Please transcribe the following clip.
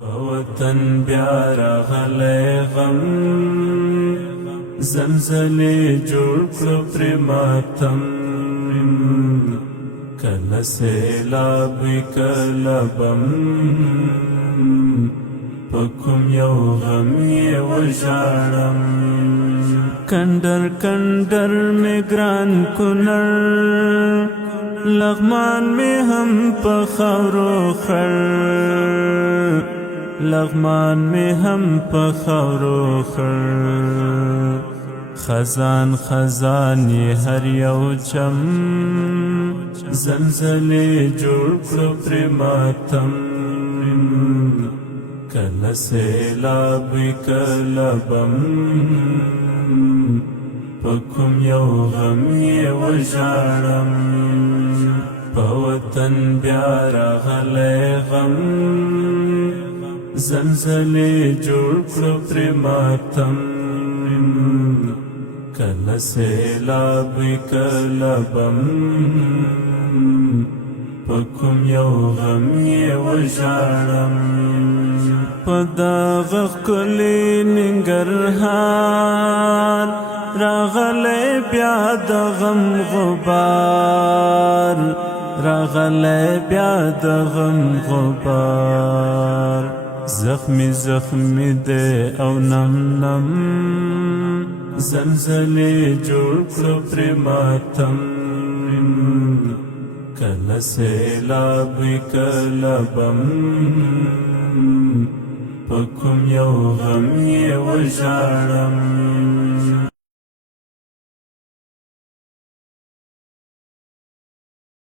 وطن بیا راغلی غم زلزلې جوړ کړو پرې ماتم کله سیلاب وي کله بم په کوم یو غم یې وژاړم کنډر کنډر مې ګران کونړ لغمان مې هم په خاورو خړ لغمان میں ہم پخورو خر خزان خزان یہ ہر یو چم زلزلے جوړ کړو پرې ماتم کله سیلاب وي کله بم په کوم یو غم یې وژاړم په وطن بیا راغلی غم زلزلې جوړ کړو پرې ماتم کله سیلاب وي کله بم په کوم یو غم یې وژاړم په دغه ښکلي ننګرهار راغلی بیا د غم غبار راغلی بیا د غم غبار زخمی زخمی دے او نم نم زلزلے جوړ کړو پرې ماتم کله سیلاب وي کله بم په کوم یو غم یې وژاړم